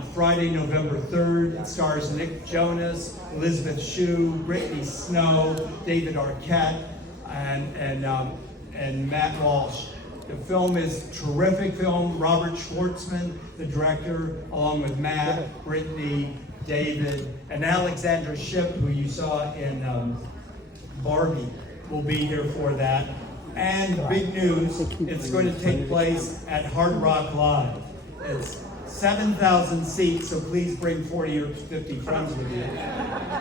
on Friday, November 3rd. It stars Nick Jonas, Elizabeth Shue, Brittany Snow, David Arquette, and Matt Walsh. The film is a terrific film. Robert Schwartzman, the director, along with Matt, Brittany, David, and Alexandra Shipp, who you saw in Barbie, will be here for that. And big news, it's going to take place at Hard Rock Live. It's 7,000 seats, so please bring 40 or 50 friends with you.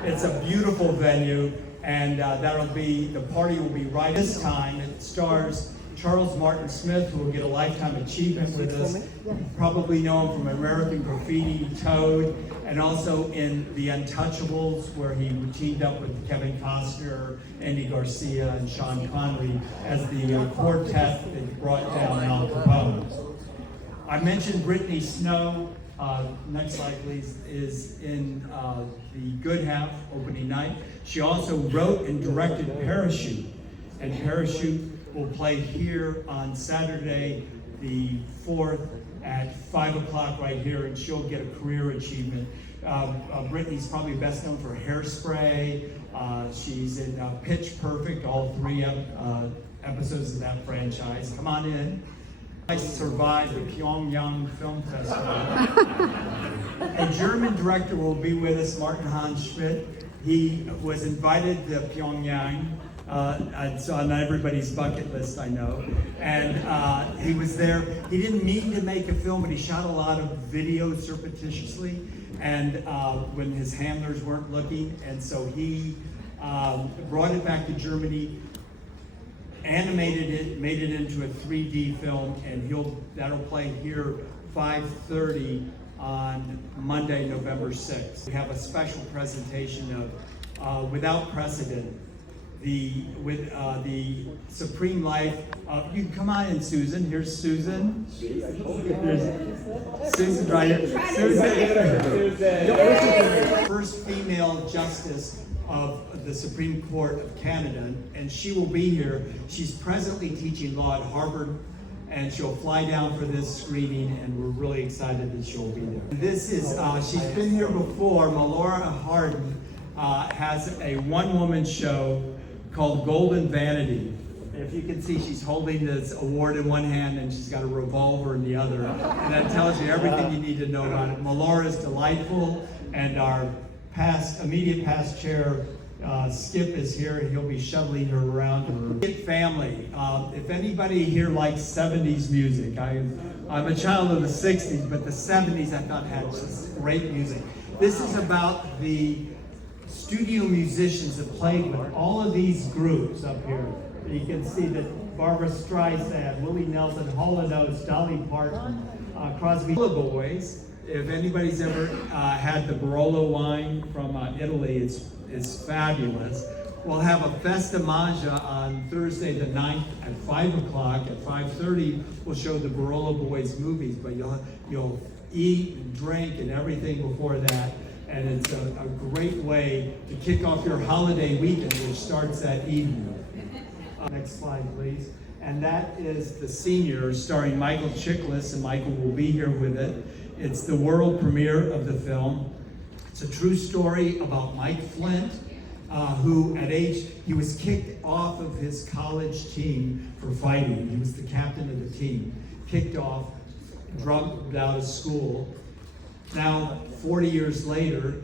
It's a beautiful venue, and the party will be right this time. It stars Charles Martin Smith, who will get a Lifetime Achievement with us. You probably know him from American Graffiti, Toad, and also in The Untouchables, where he teamed up with Kevin Costner, Andy Garcia, and Sean Connery as the quartet that brought down Al Capone. I mentioned Brittany Snow, next slide please, is in The Good Half opening night. She also wrote and directed Parachute, and Parachute will play here on Saturday the 4th at 5 o'clock right here, and she'll get a career achievement. Brittany's probably best known for Hairspray. She's in Pitch Perfect, all 3 episodes of that franchise. Come on in. I survived the Pyongyang Film Festival. A German director will be with us, Martin Hans Schmidt. He was invited to Pyongyang. It's on everybody's bucket list, I know. And he was there. He didn't mean to make a film, but he shot a lot of video surreptitiously, and when his handlers weren't looking. And so he brought it back to Germany, animated it, made it into a 3D film, and that'll play here 5:30 on Monday, November 6th. We have a special presentation of Without Precedent, the Supreme Life. You can come on in, Susan. Here's Susan. There's Susan right here. Susan. First female justice of the Supreme Court of Canada, and she will be here. She's presently teaching law at Harvard, and she'll fly down for this screening, and we're really excited that she'll be there. This is, she's been here before. Melora Hardin has a one-woman show called Golden Vanity. If you can see, she's holding this award in one hand and she's got a revolver in the other. And that tells you everything you need to know about it. Melora is delightful, and our immediate past chair, Skip, is here, and he'll be shuttling her around to her family. If anybody here likes 70s music, I'm a child of the 60s, but the 70s I thought had just great music. This is about the studio musicians that played with all of these groups up here. You can see that Barbra Streisand, Willie Nelson, Hall & Oates, Dolly Parton, Crosby, the Boys. If anybody's ever had the Barolo wine from Italy, it's fabulous. We'll have a Festa Maggia on Thursday the 9th at 5 o'clock. At 5:30, we'll show the Barolo Boys movies, but you'll eat and drink and everything before that. And it's a great way to kick off your holiday weekend, which starts that evening. Next slide, please. And that is The Senior, starring Michael Chiklis, and Michael will be here with it. It's the world premiere of the film. It's a true story about Mike Flint, who he was kicked off of his college team for fighting. He was the captain of the team. Kicked off, dropped out of school. Now, 40 years later,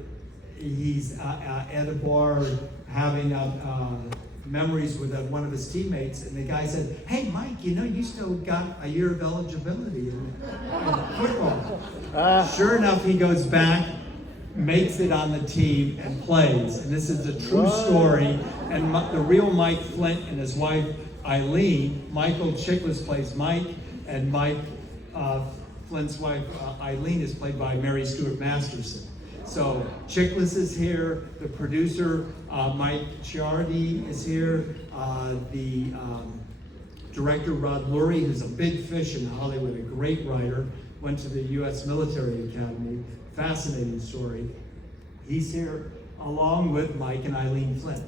he's at a bar having memories with one of his teammates, and the guy said, "Hey, Mike, you still got a year of eligibility in football." Sure enough, he goes back, makes it on the team, and plays. And this is a true story. And the real Mike Flint and his wife, Eileen, Michael Chiklis plays Mike, and Flint's wife, Eileen, is played by Mary Stuart Masterson. So Chiklis is here, the producer, Mike Ciardi is here, the director, Rod Lurie, who's a big fish in Hollywood, a great writer, went to the U.S. Military Academy, fascinating story. He's here along with Mike and Eileen Flint.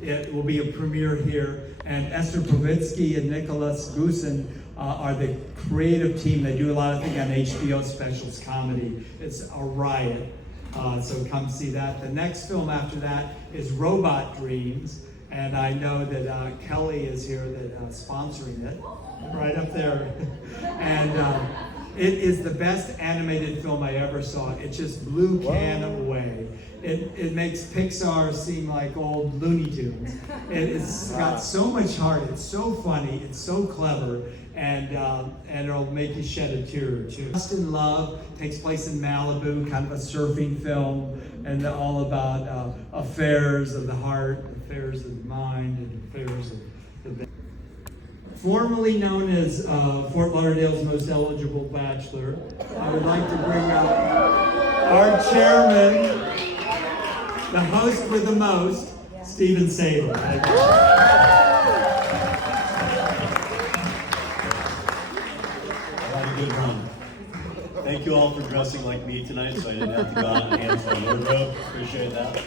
It will be a premiere here, and Esther Povitsky and Nicholas Gusin are the creative team. They do a lot of things on HBO specials comedy. It's a riot. So come see that. The next film after that is Robot Dreams. And I know that Kelly is here sponsoring it, right up there. And it is the best animated film I ever saw. It just blew can away. It makes Pixar seem like old Looney Tunes. It's got so much heart. It's so funny. It's so clever. And it'll make you shed a tear or two. Just in Love takes place in Malibu, kind of a surfing film, and all about affairs of the heart, affairs of the mind, and affairs of the... Formerly known as Fort Lauderdale's most eligible bachelor, I would like to bring up our chairman, the host with the most, Stephen Sabol. Good run. Thank you all for dressing like me tonight so I didn't have to go out and hands my wardrobe. Appreciate that.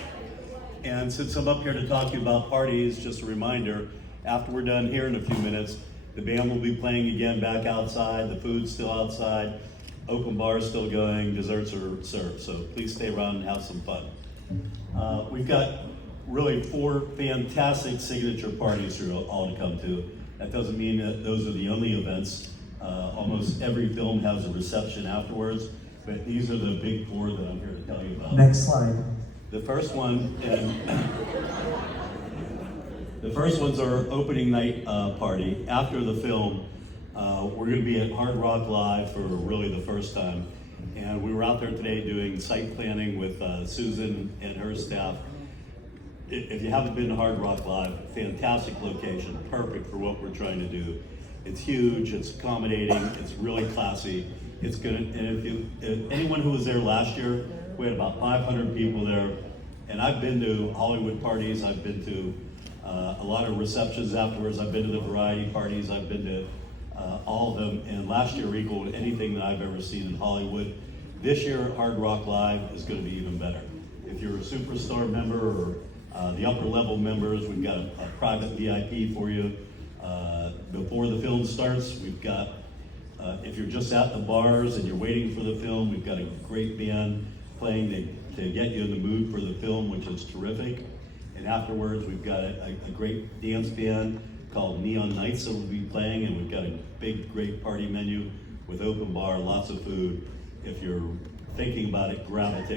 And since I'm up here to talk to you about parties, just a reminder, after we're done here in a few minutes, the band will be playing again back outside, the food's still outside, open bar is still going, desserts are served, so please stay around and have some fun. We've got really 4 fantastic signature parties for all to come to. That doesn't mean that those are the only events. Almost every film has a reception afterwards, but these are the big 4 that I'm here to tell you about. Next slide. The first one, the first one's our opening night party. After the film, we're going to be at Hard Rock Live for really the first time. And we were out there today doing site planning with Susan and her staff. If you haven't been to Hard Rock Live, fantastic location, perfect for what we're trying to do. It's huge, it's accommodating, it's really classy. It's gonna, and if anyone who was there last year, we had about 500 people there. And I've been to Hollywood parties, I've been to a lot of receptions afterwards, I've been to the variety parties, I've been to all of them, and last year equaled anything that I've ever seen in Hollywood. This year, Hard Rock Live is gonna be even better. If you're a Superstar member or the upper level members, we've got a private VIP for you. Before the film starts, we've got, if you're just at the bars and you're waiting for the film, we've got a great band playing to get you in the mood for the film, which is terrific. And afterwards, we've got a great dance band called Neon Nights that will be playing, and we've got a big, great party menu with open bar, lots of food. If you're thinking about it, grab a ticket.